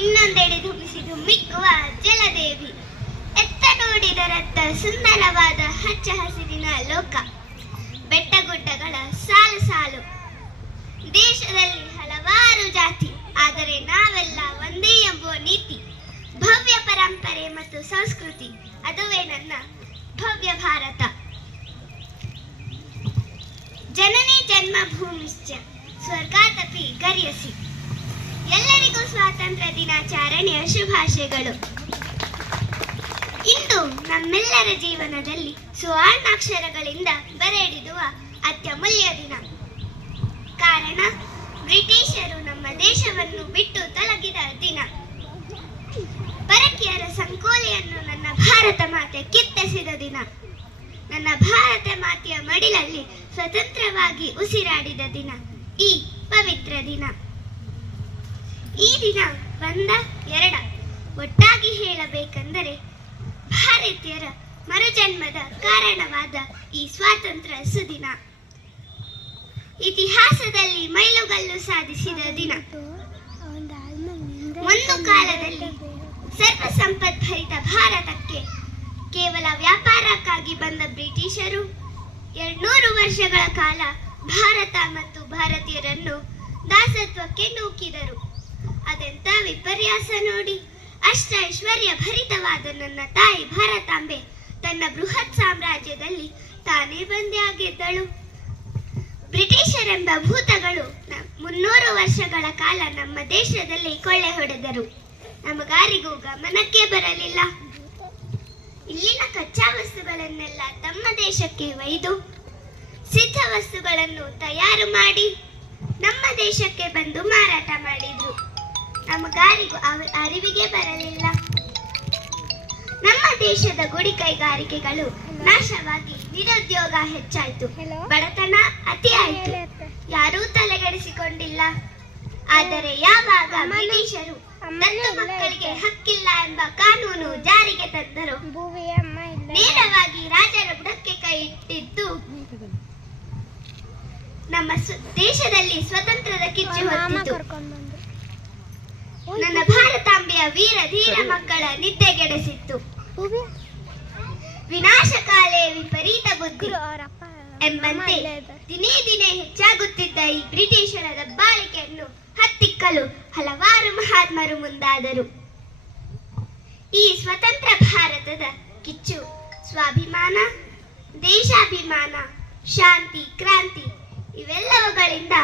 ಇನ್ನೊಂದೆಡೆ ಧುಮಿಸಿ ಧುಮ್ಮಿಕ್ಕುವ ಜಲದೇವಿ. ಎತ್ತ ನೋಡಿದರತ್ತ ಸುಂದರವಾದ ಹಚ್ಚ ಹಸಿರಿನ ಲೋಕ, ಬೆಟ್ಟಗುಡ್ಡಗಳ ಸಾಲು ಸಾಲು. ದೇಶದಲ್ಲಿ ಹಲವಾರು ಜಾತಿ, ಆದರೆ ನಾವೆಲ್ಲ ಒಂದೇ ಎಂಬುವ ನೀತಿ. ಭವ್ಯ ಪರಂಪರೆ ಮತ್ತು ಸಂಸ್ಕೃತಿ, ಅದುವೇ ನನ್ನ ಭವ್ಯ ಭಾರತ. ಜನನಿ ಜನ್ಮಭೂಮಿಶ್ಚ ಸ್ವರ್ಗಾದಪಿ ಗರ್ಯಸಿ. ಎಲ್ಲರಿಗೂ ಸ್ವಾತಂತ್ರ್ಯ ದಿನಾಚರಣೆಯ ಶುಭಾಶಯಗಳು. ಇಂದು ನಮ್ಮೆಲ್ಲರ ಜೀವನದಲ್ಲಿ ಸುವರ್ಣಾಕ್ಷರಗಳಿಂದ ಬರೆಹಿಡಿಯುವ ಅತ್ಯಮೂಲ್ಯ ದಿನ. ಕಾರಣ, ಬ್ರಿಟಿಷರು ನಮ್ಮ ದೇಶವನ್ನು ಬಿಟ್ಟು ತೊಲಗಿದ ದಿನ. ಪರಕೀಯರ ಸಂಕೋಲೆಯನ್ನು ನನ್ನ ಭಾರತ ಮಾತೆ ಕಿತ್ತೆಸೆದ ದಿನ. ನನ್ನ ಭಾರತ ಮಾತೆಯ ಮಡಿಲಲ್ಲಿ ಸ್ವತಂತ್ರವಾಗಿ ಉಸಿರಾಡಿದ ದಿನ ಈ ಪವಿತ್ರ ದಿನ. ಈ ದಿನ ಒಂದ ಎರಡ ಒಟ್ಟಾಗಿ ಹೇಳಬೇಕೆಂದರೆ ಭಾರತೀಯರ ಮರುಜನ್ಮದ ಕಾರಣವಾದ ಈ ಸ್ವಾತಂತ್ರ್ಯ ಸುದಿನ. ಇತಿಹಾಸದಲ್ಲಿ ಮೈಲುಗಲ್ಲು ಸಾಧಿಸಿದ ದಿನ. ಒಂದು ಕಾಲದಲ್ಲಿ ಸರ್ವ ಸಂಪದ್ಭರಿತ ಭಾರತಕ್ಕೆ ಕೇವಲ ವ್ಯಾಪಾರಕ್ಕಾಗಿ ಬಂದ ಬ್ರಿಟಿಷರು 200 ವರ್ಷಗಳ ಕಾಲ ಭಾರತ ಮತ್ತು ಭಾರತೀಯರನ್ನು ದಾಸತ್ವಕ್ಕೆ ನೂಕಿದರು. ಅದೆಂತ ವಿಪರ್ಯಾಸ ನೋಡಿ! ಅಷ್ಟ ಐಶ್ವರ್ಯ ಭರಿತವಾದ ನನ್ನ ತಾಯಿ ಭಾರತಾಂಬೆ ತನ್ನ ಬೃಹತ್ ಸಾಮ್ರಾಜ್ಯದಲ್ಲಿ ತಾನೇ ಬಂದೆ ಆಗಿದ್ದಳು. ಬ್ರಿಟಿಷರೆಂಬ ಭೂತಗಳು 300 ವರ್ಷಗಳ ಕಾಲ ನಮ್ಮ ದೇಶದಲ್ಲಿ ಕೊಳ್ಳೆ ಹೊಡೆದರು. ನಮಗಾರಿಗೂ ಗಮನಕ್ಕೆ ಬರಲಿಲ್ಲ. ಇಲ್ಲಿನ ಕಚ್ಚಾ ವಸ್ತುಗಳನ್ನೆಲ್ಲ ತಮ್ಮ ದೇಶಕ್ಕೆ ಒಯ್ದು ಸಿದ್ಧ ವಸ್ತುಗಳನ್ನು ತಯಾರು ಮಾಡಿ ನಮ್ಮ ದೇಶಕ್ಕೆ ಬಂದು ಮಾರಾಟ ಮಾಡಿದ್ರು. ನಮಗಾರಿಗೂ ಅರಿವಿಗೆ ಬರಲಿಲ್ಲ. ನಮ್ಮ ದೇಶದ ಗುಡಿ ಕೈಗಾರಿಕೆಗಳು ನಾಶವಾಗಿ ನಿರುದ್ಯೋಗ ಹೆಚ್ಚಾಯಿತು, ಬಡತನ ಅತಿ ಆಯಿತು. ಯಾರೂ ತಲೆಗೆಡಿಸಿಕೊಂಡಿಲ್ಲ. ಆದರೆ ಯಾವಾಗ ಬ್ರಿಟಿಷರು ದತ್ತು ಮಕ್ಕಳಿಗೆ ಹಕ್ಕಿಲ್ಲ ಎಂಬ ಕಾನೂನು ಜಾರಿಗೆ ತಂದರು, ನೇರವಾಗಿ ರಾಜರ ಬುಡಕ್ಕೆ ಕೈ ಇಟ್ಟಿದ್ದು ನಮ್ಮ ದೇಶದಲ್ಲಿ ಸ್ವತಂತ್ರದ ಕಿಚ್ಚು ಹೊತ್ತಿತು. ನನ್ನ ಭಾರತಾಂಬೆಯ ವೀರ ಧೀರ ಮಕ್ಕಳ ನಿದ್ದೆಗೆಡಿಸಿತ್ತು. ವಿನಾಶಕಾಲೇ ವಿಪರೀತ ಬುದ್ಧಿ ಎಂಬಂತೆ ದಿನೇ ದಿನೇ ಹೆಚ್ಚಾಗುತ್ತಿದ್ದ ಈ ಬ್ರಿಟಿಷರ ದಬ್ಬಾಳಿಕೆಯನ್ನು ಹತ್ತಿಕ್ಕಲು ಹಲವಾರು ಮಹಾತ್ಮರು ಮುಂದಾದರು. ಈ ಸ್ವತಂತ್ರ ಭಾರತದ ಕಿಚ್ಚು ಸ್ವಾಭಿಮಾನ, ದೇಶಾಭಿಮಾನ, ಶಾಂತಿ, ಕ್ರಾಂತಿ ಇವೆಲ್ಲವುಗಳಿಂದ